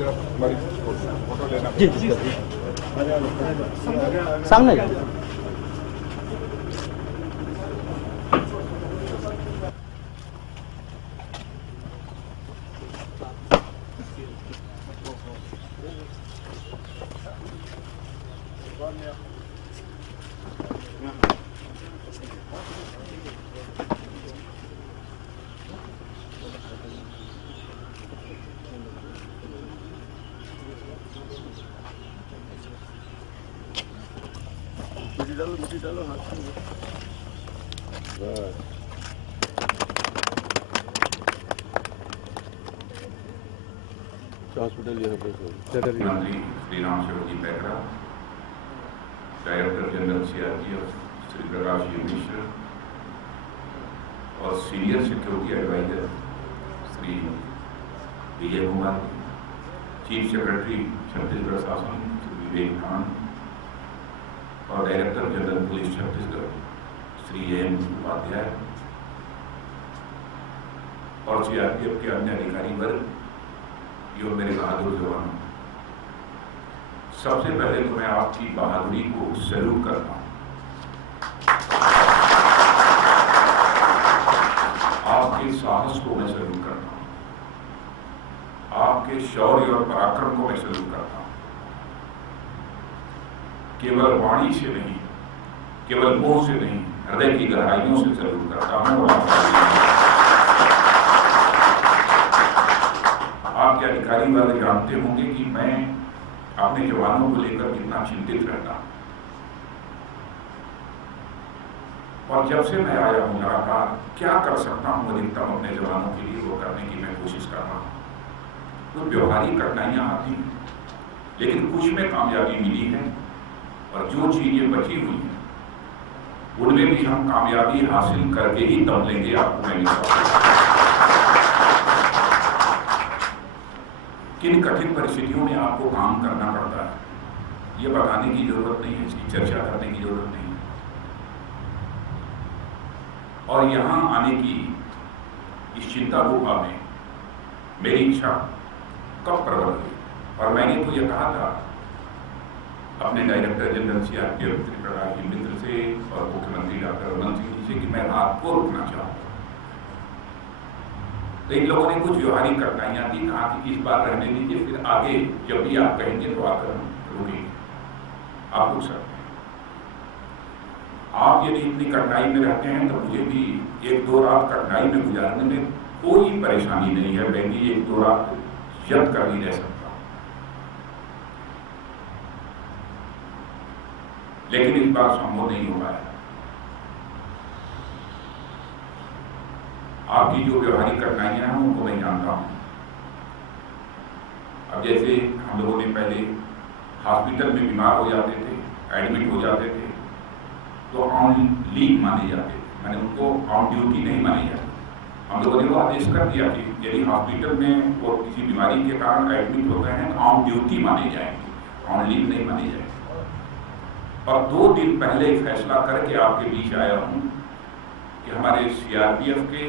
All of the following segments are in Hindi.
जरा हमारी फोटो लेना जी जी सामने मिट्टी डालो हाथ में। हॉस्पिटल मंत्री Shri Ram Sevak ji Paikra, director general CRPF Shri Prakash ji Mishra और senior security adviser Shri Vijay Kumar, chief secretary Chhattisgarh शासन श्री विवेक खान और director general police Chhattisgarh Shri AM Upadhyay और CRPF के अन्य अधिकारी वर्ग, जो मेरे बहादुर जवान, सबसे पहले तो मैं आपकी बहादुरी को सैल्यूट करता हूं। आपके साहस को मैं सैल्यूट करता हूं, आपके शौर्य और पराक्रम को मैं सैल्यूट करता हूं। केवल वाणी से नहीं, केवल मुंह से नहीं, हृदय की गहराइयों से सैल्यूट करता हूं। आपके अधिकारी वर्ग जानते होंगे कि मैं अपने जवानों को लेकर कितना चिंतित रहता हूं, और जब से मैं आया हूं लगातार क्या कर सकता हूं अधिकतम अपने जवानों के लिए वो करने की मैं कोशिश कर रहा हूं। तो व्यवहारिक कठिनाइयां आती हैं, लेकिन कुछ में कामयाबी मिली है, और जो चीजें बची हुई हैं उनमें भी हम कामयाबी हासिल करके ही दम लेंगे। आपको मैं किन कठिन परिस्थितियों में आपको काम करना पड़ता है ये बताने की जरूरत नहीं है, इसकी चर्चा करने की जरूरत नहीं है। और यहाँ आने की इस चिंता गुफा में मेरी इच्छा कब प्रबल हुई, और मैंने तो ये कहा था अपने director general CRPF Shri Prakash ji मिश्र से और मुख्यमंत्री डॉक्टर रमन सिंह जी से कि मैं रात को रुकना चाहूँगा। तो इन लोगों ने कुछ व्यवहारिक कठिनाइयां दी, कहा कि इस बार रहने दीजिए, फिर आगे जब भी आप कहेंगे तो आकर रुकेंगे, आप रुक सकते हैं। आप यदि इतनी कठिनाई में रहते हैं तो मुझे भी 1-2 रात कठिनाई में गुजारने में कोई परेशानी नहीं है। मैं भी 1-2 रात यद कर ही रह सकता हूं, लेकिन इस बार संभव नहीं हो पाया। आपकी जो व्यवहारिक कठिनाइयां हैं उनको मैं जानता हूं। अब जैसे हम लोगों ने पहले हॉस्पिटल में बीमार हो जाते थे, एडमिट हो जाते थे, तो ऑन लीव माने जाते थे, मैंने उनको ऑन ड्यूटी नहीं माने जाते। हम लोगों ने वो आदेश कर दिया कि यदि हॉस्पिटल में वो किसी बीमारी के कारण एडमिट होते हैं तो ऑन ड्यूटी माने जाएंगे, ऑन लीव नहीं माने जाएंगे। और 2 दिन पहले फैसला करके आपके बीच आया हूं कि हमारे CRPF के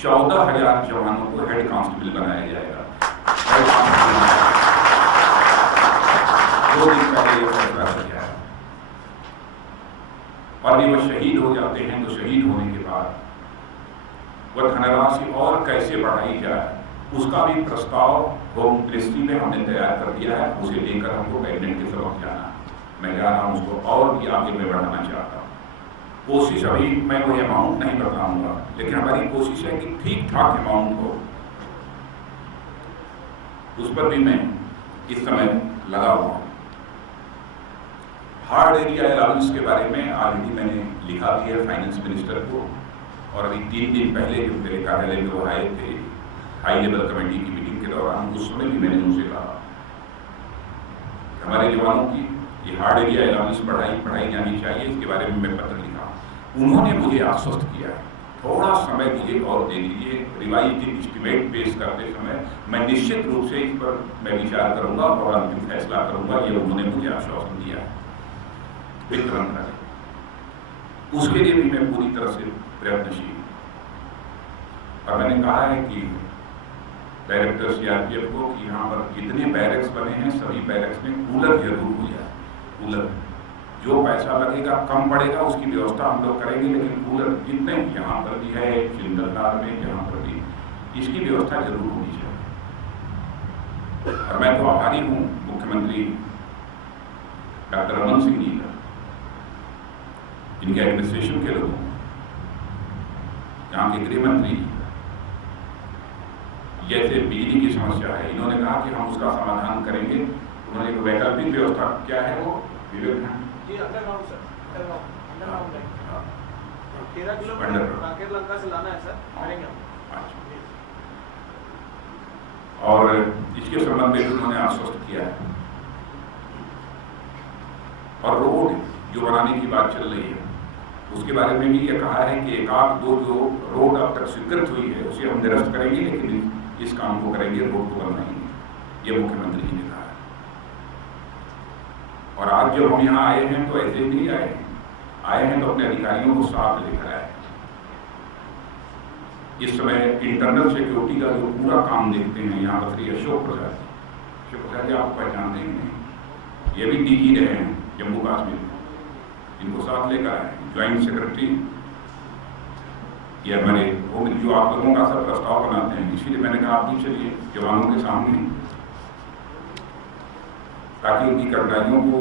14,000 जवानों को हेड कांस्टेबल बनाया जाएगा। 2 दिन पहले ये फैसला किया है, और ये वो शहीद हो जाते हैं तो शहीद होने के बाद वह धनराशि और कैसे बढ़ाई जाए उसका भी प्रस्ताव होम मिनिस्ट्री में हमने तैयार कर दिया है। उसे लेकर हमको कैबिनेट के समक्ष जाना, मैं जा रहा हूँ उसको और भी आगे मैं बढ़ाना चाहता हूँ। कोशिश अभी मैं वो अमाउंट नहीं बताऊंगा, लेकिन हमारी कोशिश है कि ठीक ठाक अमाउंट हो, उस पर भी मैं इस समय लगा हुआ हूँ। हार्ड एरिया अलाउंस के बारे में ऑलरेडी मैंने लिखा भी है फाइनेंस मिनिस्टर को, और अभी 3 दिन पहले जो मेरे कार्यालय में वो आए थे हाई लेवल कमेटी की मीटिंग के दौरान, उस समय भी मैंने उनसे कहा हमारे जवानों की ये हार्ड एरिया अलाउंस बढ़ाई जानी चाहिए, इसके बारे में मैं पत्र लिखा। उन्होंने मुझे आश्वस्त किया है थोड़ा समय मुझे और दे दीजिए, रिवाइज एस्टिमेट पेश करते समय मैं निश्चित रूप से इस पर मैं विचार करूंगा और अंतिम फैसला करूंगा, ये उन्होंने मुझे आश्वासन दिया है। वित्त मंत्रालय उसके लिए भी मैं पूरी तरह से प्रयत्नशील, और मैंने कहा है कि डायरेक्टर सीआरपीएफ को कि यहाँ पर जितने बैरक्स बने हैं सभी बैरक्स में कूलर जरूर हो जाए। कूलर जो पैसा लगेगा कम पड़ेगा उसकी व्यवस्था हम लोग करेंगे, लेकिन कूलर जितने यहाँ पर भी है चिंतलदार में जहाँ पर भी इसकी व्यवस्था जरूर होनी चाहिए। और मैं तो आभारी हूँ मुख्यमंत्री डॉक्टर रमन सिंह जी का, इनके एडमिनिस्ट्रेशन के लोगों, यहाँ के गृह मंत्री, जैसे बिजली की समस्या है इन्होंने कहा कि हम उसका समाधान करेंगे। उन्होंने एक वैकल्पिक व्यवस्था क्या है वो विवेक ये अंडरग्राउंड सर, अंडरग्राउंड है। 13 किलोमीटर कांकेर लंका से लाना है सर, करेंगे हम। और इसके संबंध में उन्होंने आश्वस्त किया है। और रोड जो बनाने की बात चल रही है उसके बारे में भी ये कहा है कि एक आध दो जो रोड अब तक स्वीकृत हुई है उसे हम निरस्त करेंगे, लेकिन इस काम को करेंगे, रोड को बनाएंगे, ये मुख्यमंत्री जी ने कहा है। और आज जब हम यहाँ आए हैं तो ऐसे ही नहीं आए हैं तो अपने अधिकारियों को साथ लेकर आए। इस समय इंटरनल सिक्योरिटी का जो पूरा काम देखते हैं यहाँ पर श्री अशोक प्रसाद जी आप पहचानते ही नहीं, ये भी डीजी रहे हैं जम्मू कश्मीर में, इनको साथ लेकर आए। ज्वाइंट सेक्रेटरी ये हमारे वो जो आप लोगों का सब प्रस्ताव बनाते हैं, इसीलिए मैंने कहा आप भी चलिए जवानों के सामने, ताकि उनकी कठिनाइयों को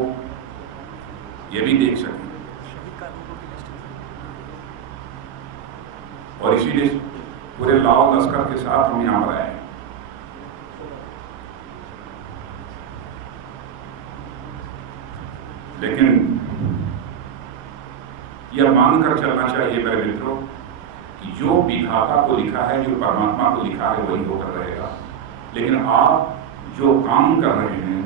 ये भी देख सकें। और इसीलिए पूरे लाव लश्कर के साथ हम यहाँ पर आए। लेकिन यह मानकर चलना चाहिए मेरे मित्रों कि जो विधाता को लिखा है, जो परमात्मा को लिखा है वही होकर रहेगा। लेकिन आप जो काम कर रहे हैं,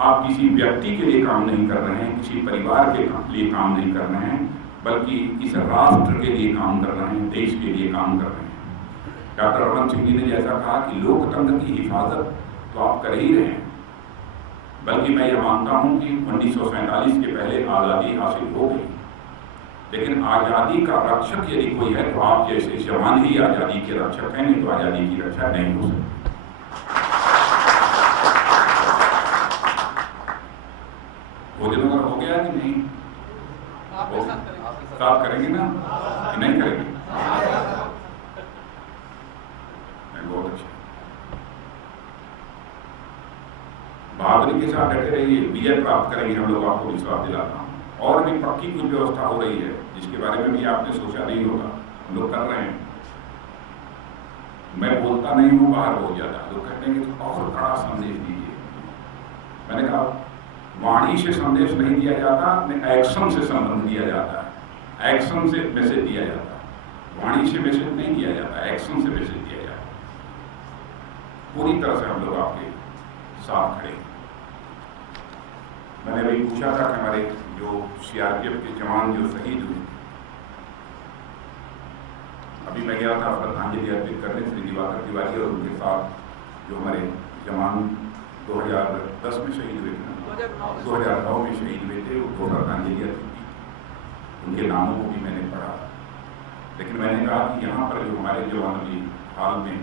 आप किसी व्यक्ति के लिए काम नहीं कर रहे हैं, किसी परिवार के लिए काम नहीं कर रहे हैं, बल्कि इस राष्ट्र के लिए काम कर रहे हैं, देश के लिए काम कर रहे हैं। डॉक्टर रमन सिंह जी ने जैसा कहा कि लोकतंत्र की हिफाजत तो आप कर ही रहे हैं, बल्कि मैं ये मानता हूं कि 1947 के पहले आज़ादी हासिल हो गई, लेकिन आज़ादी का रक्षक यदि कोई है तो आप जैसे जवान ही आज़ादी के रक्षक हैं, नहीं तो आज़ादी की रक्षा नहीं हो सकती। भोजन वगैरह हो गया कि नहीं? साथ करेंगे ना कि नहीं करेंगे? बहुत अच्छा, बहादुरी के साथ डटे रहिए, विजय प्राप्त करेंगे हम लोग, आपको विश्वास दिलाता हूँ। और भी पक्की कुछ व्यवस्था हो रही है जिसके बारे में भी आपने सोचा नहीं होगा, हम लोग कर रहे हैं। मैं बोलता नहीं हूँ बाहर बहुत ज्यादा, लोग कहते हैं कि तो और कड़ा संदेश दीजिए। मैंने कहा वाणी से संदेश नहीं दिया जाता, एक्शन से संबंध दिया जाता है, एक्शन से मैसेज दिया जाता है। वाणी से मैसेज नहीं दिया जाता, एक्शन से मैसेज दिया जाता है। पूरी तरह से हम लोग आपके साथ खड़े। मैंने अभी पूछा था कि हमारे जो सीआरपीएफ के जवान जो शहीद हुए, अभी मैं गया था श्रद्धांजलि अर्पित करने श्री दिवाकर तिवारी और उनके साथ जो हमारे जवान 2010 में शहीद हुए थे, 2009 में शहीद हुए थे, उनको श्रद्धांजलि अर्पित की। उनके नामों को भी मैंने पढ़ा। लेकिन मैंने कहा कि यहाँ पर जो हमारे जवान अभी हाल में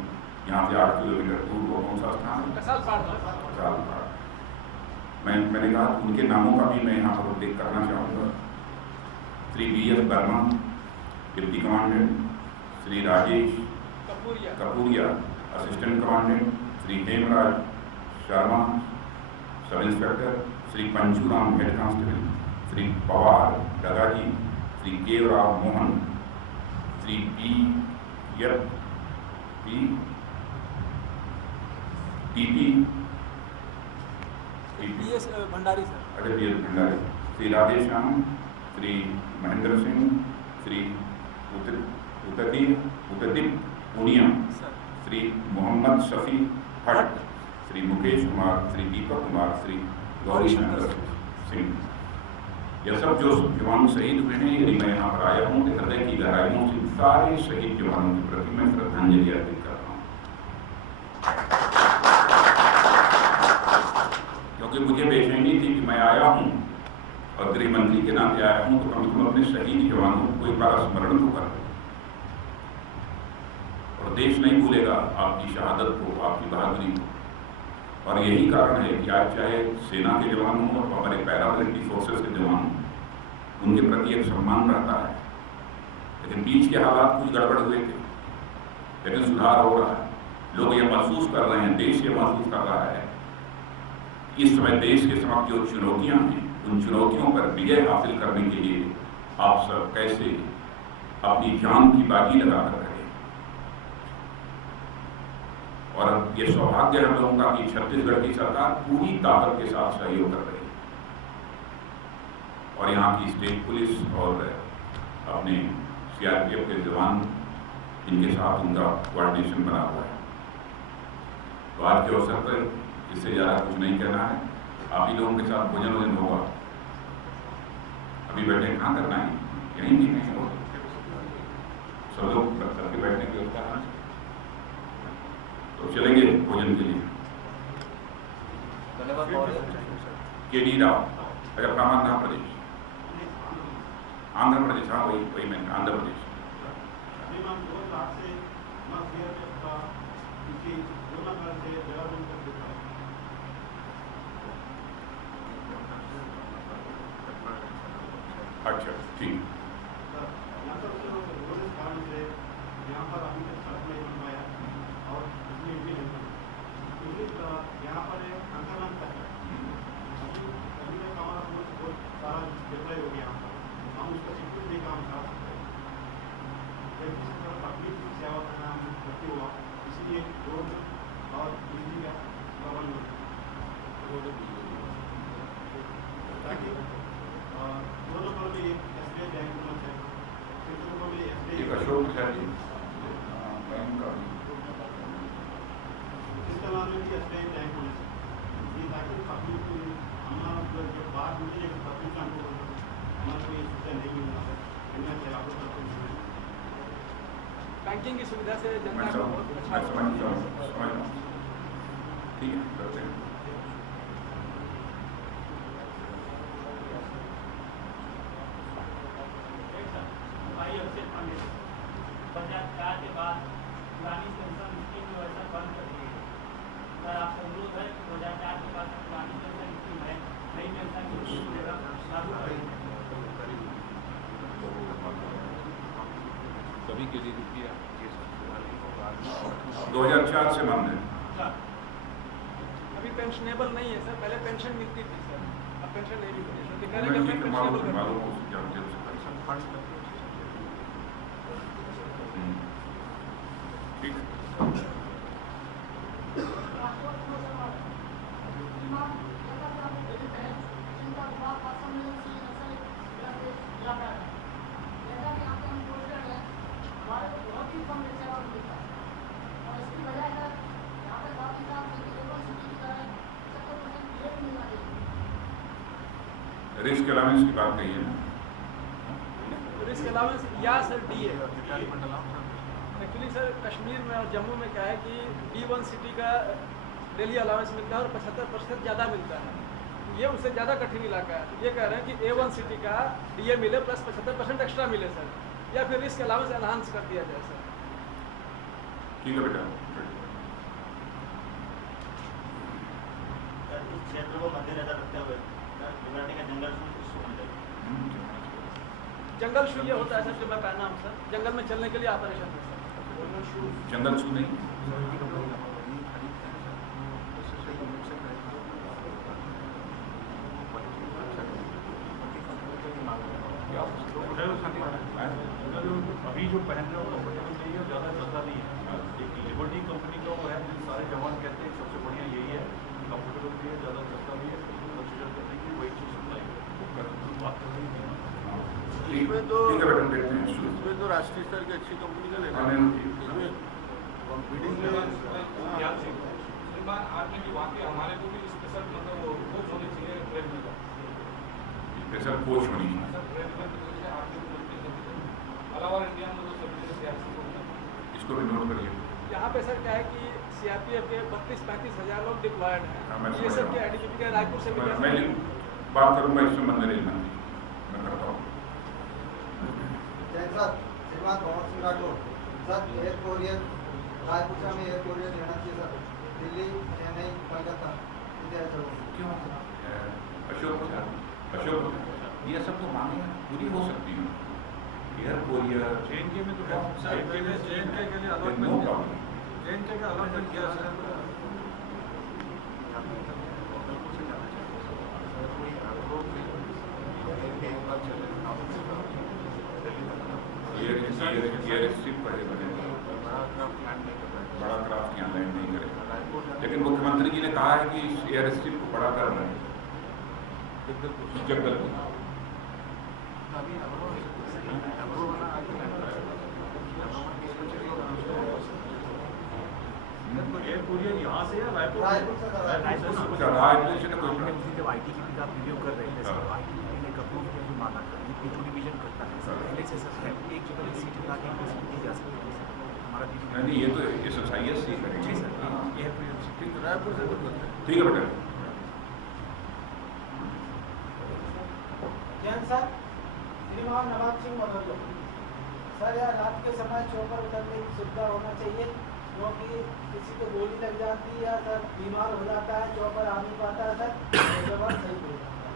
यहाँ से 8 किलोमीटर दूर वो कौन सा स्थान है, मैंने कहा उनके नामों का भी मैं यहाँ पर उल्लेख करना चाहूँगा। Shri BS Verma deputy commandant, Shri Rajesh Kapuria assistant commandant, Shri Hemraj Sharma sub inspector, Shri Panchuram head constable, Shri Pawar Dadaji, Shri Kevrao Mohan, Shri PS Bhandari sir, अरे PS भंडारी, श्री राधेश्याम, श्री महेंद्र सिंह, श्री उतदीप पुनिया, श्री मोहम्मद शफी भट्ट, श्री मुकेश कुमार, श्री दीपक कुमार, श्री गौरी शंकर सिंह। यह सब जो जवान शहीद हुए हैं, यदि मैं यहाँ पर आया हूँ तो हृदय की गहराइयों से सारे शहीद जवानों के प्रति मैं श्रद्धांजलि अर्पित करता हूँ, क्योंकि मुझे बेचैनी थी कि मैं आया हूँ और गृह मंत्री के नाते आया हूँ, तो कम से कम अपने शहीद जवानों को एक बार स्मरण तो कर। और देश नहीं भूलेगा आपकी शहादत को, आपकी बहादुरी को। और यही कारण है कि आज चाहे सेना के जवान हों और हमारे पैरामिलिट्री फोर्सेस के जवान हों, उनके प्रति एक सम्मान रहता है। लेकिन बीच के हालात कुछ गड़बड़ हुए थे, लेकिन सुधार हो रहा है। लोग ये महसूस कर रहे हैं, देश ये महसूस कर रहा है इस समय देश के समक्ष जो चुनौतियां हैं, उन चुनौतियों पर विजय हासिल करने के लिए आप सब कैसे अपनी जान की बाजी लगाकर करें। और ये सौभाग्य हम लोगों का कि छत्तीसगढ़ की सरकार पूरी ताकत के साथ सहयोग कर रही है और यहाँ की स्टेट पुलिस और अपने CRPF के जवान, इनके साथ उनका कोऑर्डिनेशन बना हुआ है। तो आज के अवसर पर इससे ज़्यादा कुछ नहीं कहना है। आप ही लोगों के साथ भोजन होगा। अभी बैठे कहाँ करना है, यहीं भी नहीं होगा। सब लोग सबके बैठने की व्यवस्था है, तो चलेंगे भोजन के लिए। KD राव, अच्छा प्रांत आंध्र प्रदेश, हाँ वही मैंने आंध्र प्रदेश। अच्छा ठीक। यहाँ पर अभी तक सड़क नहीं बन पाया और इसमें भी नहीं यहाँ पर अंतरंग तक है। अभी तक हमारा बहुत सारा डिप्लॉय हो गया यहाँ पर, हम उसका सिक्योरिटी काम कर सकते हैं। जब किसी तरह पब्लिक सेवा का नाम करते हुआ, इसलिए रोड और बिजली का प्रबंध ताकि दोनों पर भी एक SBI बैंक होना चाहिए, क्षेत्रों को भी SBI अशोक जी बैंक का इसका नाम है कि SBI बैंक होना चाहिए, ताकि पब्लिक को हमारा जब बात होती है कि पब्लिक का हमको हमारा कोई सुविधा नहीं मिलना है, मिलना चाहिए आपको सब। बैंकिंग की सुविधा से जनता को बहुत अच्छा ठीक है, करते हैं। के बाद पुरानी पेंशन स्कीम जो ऐसा बंद कर दी है, सर आपका अनुरोध है कि 2004 के बाद पुरानी पेंशन स्कीम है, नई पेंशन स्कीम लागू करें। सभी के लिए रुपया 2004 से बंद है। अभी पेंशनेबल नहीं है सर, पहले पेंशन मिलती थी सर, अब पेंशन नहीं मिलती है। ठीक। रिस्क अलाउंस की बात कही है ना, रिस्क अलाउंस या sir DA। Actually sir Kashmir में और जम्मू में क्या है कि D1 सिटी का डेली अलाउंस मिलता है और 75% ज़्यादा मिलता है। ये उससे ज़्यादा कठिन इलाका है। ये कह रहे हैं कि A1 सिटी का DA मिले प्लस 75% एक्स्ट्रा मिले सर, या फिर रिस्क अलाउंस एनहांस कर दिया जाए सर। ठीक है बेटा। इस क्षेत्र को मद्देनजर रखते हुए का जंगल शू ये होता है सर, जो मैं पहना हूँ सर, जंगल में चलने के लिए ऑपरेशन है सर। जंगल शू नहीं, अभी जो पहन रहे हो कंफर्टेबल चाहिए, ज़्यादा सस्ता नहीं है। एक लिबर्टी कंपनी का वो है, सारे जवान कहते हैं सबसे बढ़िया यही है, कंफर्टेबल भी है, ज़्यादा सस्ता भी है, कंसिडर करने की वही चीज़ सप्लाई बात कर रही है। इसमें तो राष्ट्रीय स्तर की अच्छी कंपनी का लेना है, इसमें कॉम्पिटिंग में आर्मी की वहाँ पे हमारे को भी स्पेशल मतलब कोच होने चाहिए, ट्रेनिंग का स्पेशल कोच होनी है। अलावा इंडिया में तो सभी इसको भी नोट करिए। यहाँ पे सर क्या है कि CRPF के 32-35 हज़ार लोग डिप्लॉयड हैं। मैं ये सब के IDP के रायपुर से भी मैं बात करूँगा इस संबंध में, मैं करता हूँ। सर श्रीमान Pawan Singh Rathore sir, air courier Raipur से हमें एयर कोरियर लेना चाहिए सर, दिल्ली चेन्नई कलकत्ता इंडिया चलो। क्यों अशोक ये सब तो मांगे पूरी हो सकती है। एयर कोरियर JNK में तो है सर JNK के लिए अलॉटमेंट नो प्रॉब्लम। JNK का अलॉटमेंट किया सर। एयर स्ट्रिप पड़े बने बड़ा क्राफ्ट यहाँ लैंड नहीं करेगा, लेकिन मुख्यमंत्री जी ने कहा है कि इस एयर स्ट्रिप को बड़ा कर रहे हैं जगदलपुर। एयर कोरियर यहाँ से या रायपुर रायपुर से कर रहा है। रायपुर से अच्छा, रायपुर से तो कोई हमने उसी जब ITBP का रिव्यू कर रहे थे सर, ITBP ने अप्रूव किया जो माना था, ये P2 डिवीजन करता है सर, पहले से सर है एक जगह सीट हटा के एक सीट दी जा सकती है सर, हमारा नहीं, ये तो SSIS ही करेंगे। जी सर, एयर कोरियर रायपुर से तो करते हैं। ठीक है बेटा। जैन सर, श्रीमान नवाब सिंह मदोलो सर, यह रात के समय चौपर उतरने की सुविधा होना चाहिए, क्योंकि किसी को गोली लग जाती है या सर बीमार हो जाता है, चौपर आ नहीं पाता है सर, जवाब सही हो जाता है,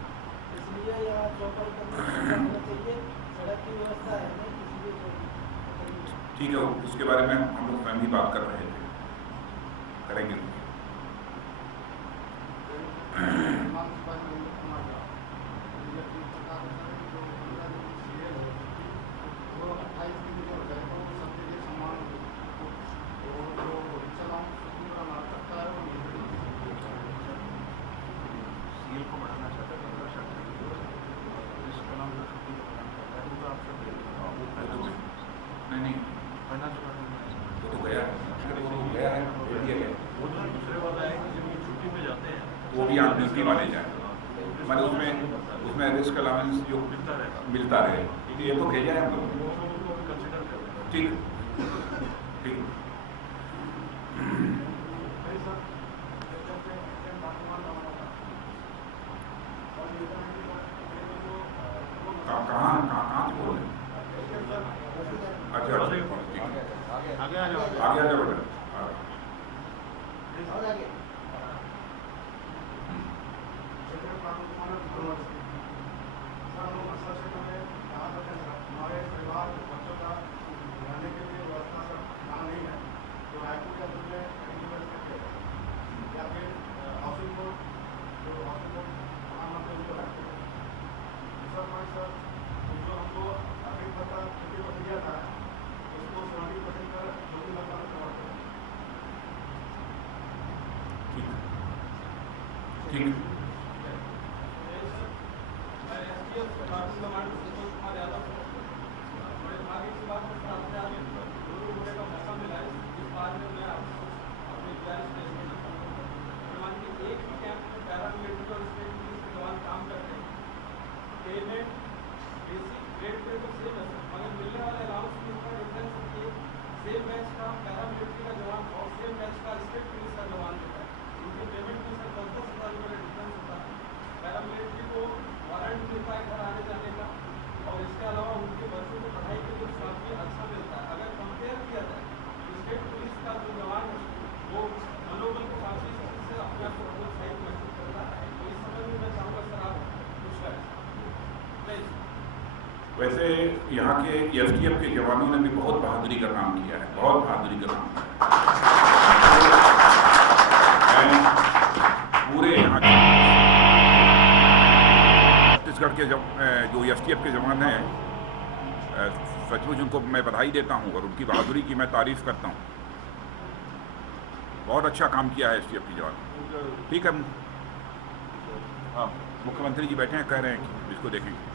इसलिए यहाँ चौपर उतरने की सुविधा होना चाहिए। सड़क की व्यवस्था है नहीं, किसी भी ठीक है, उसके बारे में हम लोग स्वयं ही बात कर रहे थे, करेंगे। सीएल को बढ़ाना चाहता है, इसका नाम जो छुट्टी का प्लान करता है वो तो आप सब नहीं फाइनेंस वो तो गया है, वो गया है, दे दिया गया। वो जो दूसरे वाला है कि जब ये छुट्टी पे जाते हैं वो भी आप ड्यूटी माने जाए, मैंने उसमें रिस्क अलाउंस जो मिलता रहे, ये तो भेजा है हम लोग। कंसिडर करें। ठीक ठीक कहाँ से बोल रहे हैं? अच्छा ठीक है, आगे आ जाओ। आगे आ जाओ बेटा। और आगे हमारे परिवार बच्चों का रहने के लिए व्यवस्था सर यहाँ नहीं है, तो रायपुर के अंदर में या फिर हाउसिंग बोर्ड, जो हाउसिंग बोर्ड प्रधानमंत्री जो है दूसरा पॉइंट सर, जो हमको अभी पता छुट्टी पर दिया था उसको 70% का जो भी लगता है ठीक ठीक सेम बैच का पैरामिलिट्री का जवान और सेम बैच का स्टेट पुलिस का जवान देता है, इनके पेमेंट में सर 10,000 रुपये डिफरेंस होता है। पैरामिलिट्री को वारंट मिलता है घर आने जाने का, और इसके अलावा उनके बच्चों को पढ़ाई के लिए काफ़ी अच्छा मिलता है। अगर कंपेयर किया जाए तो स्टेट पुलिस का जो जवान है वो मनोबल को काफ़ी से अपने आप को प्रोत्साहित महसूस करता है। तो इस समय में मैं चाहूँगा सर आप कुछ करें। वैसे यहाँ के STF के जवानों ने भी बहुत बहादुरी का काम किया है, बहुत बहादुरी का काम किया है। पूरे यहाँ के छत्तीसगढ़ के जो STF के जवान हैं, सचमुच उनको मैं बधाई देता हूँ और उनकी बहादुरी की मैं तारीफ करता हूँ। बहुत अच्छा काम किया है STF के जवान। ठीक है, हाँ, मुख्यमंत्री जी बैठे हैं, कह रहे हैं कि इसको देखेंगे।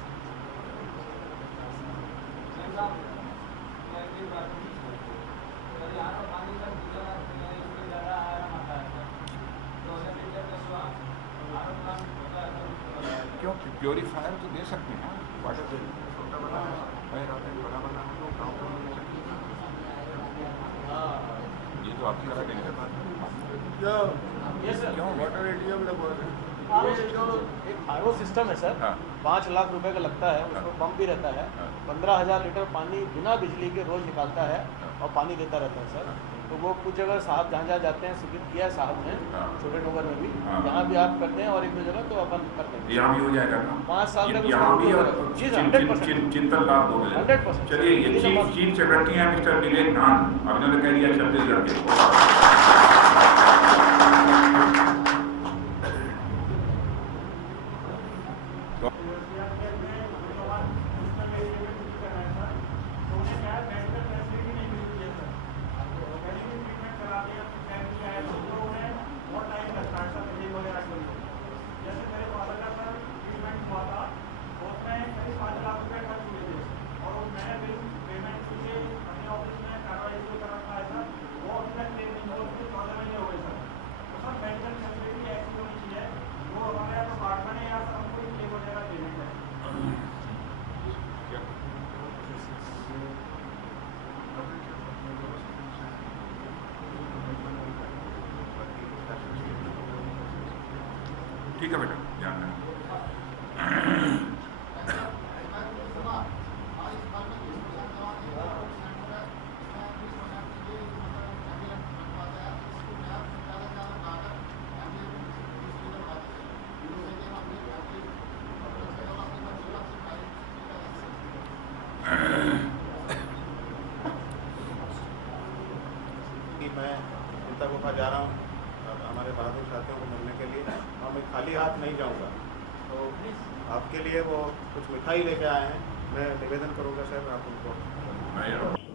क्यों प्योरीफायर तो दे सकते हैं, वाटर छोटा वाला है, बड़ा वाला है तो गाँव को मिल सकती है। ये तो आपकी करा देंगे। ये सर क्यों वाटर ATM लगवा रहे हैं। अभी जो एक आरओ सिस्टम है सर, हाँ। 5 लाख रुपए का लगता है, उसमें हाँ। पंप भी रहता है, हाँ। 15,000 लीटर पानी बिना बिजली के रोज निकालता है और पानी देता रहता है सर। तो वो कुछ जगह साहब जहाँ जहाँ जाते हैं स्वीकृत किया है साहब ने, हाँ। छोटे नगर में भी, हाँ। जहाँ भी आप करते हैं और एक दो जगह तो अपन कर देंगे। यहाँ भी हो जाएगा ना? 5 साल तक यहाँ भी और जी सर, 100%। चिंतन लाभ हो गए। 100%। चलिए, ये चीफ सेक्रेटरी हैं मिस्टर नीलेश नान, और इन्होंने कह दिया छत्तीसगढ़ के। ठीक है बेटा, ध्यान रखना। कि मैं चिंता गुफा जा रहा हूँ हमारे बहादुर साथियों को मिलने के लिए, और मैं खाली हाथ नहीं जाऊँगा, तो आपके लिए वो कुछ मिठाई लेके आए हैं, मैं निवेदन करूँगा सर आप उनको।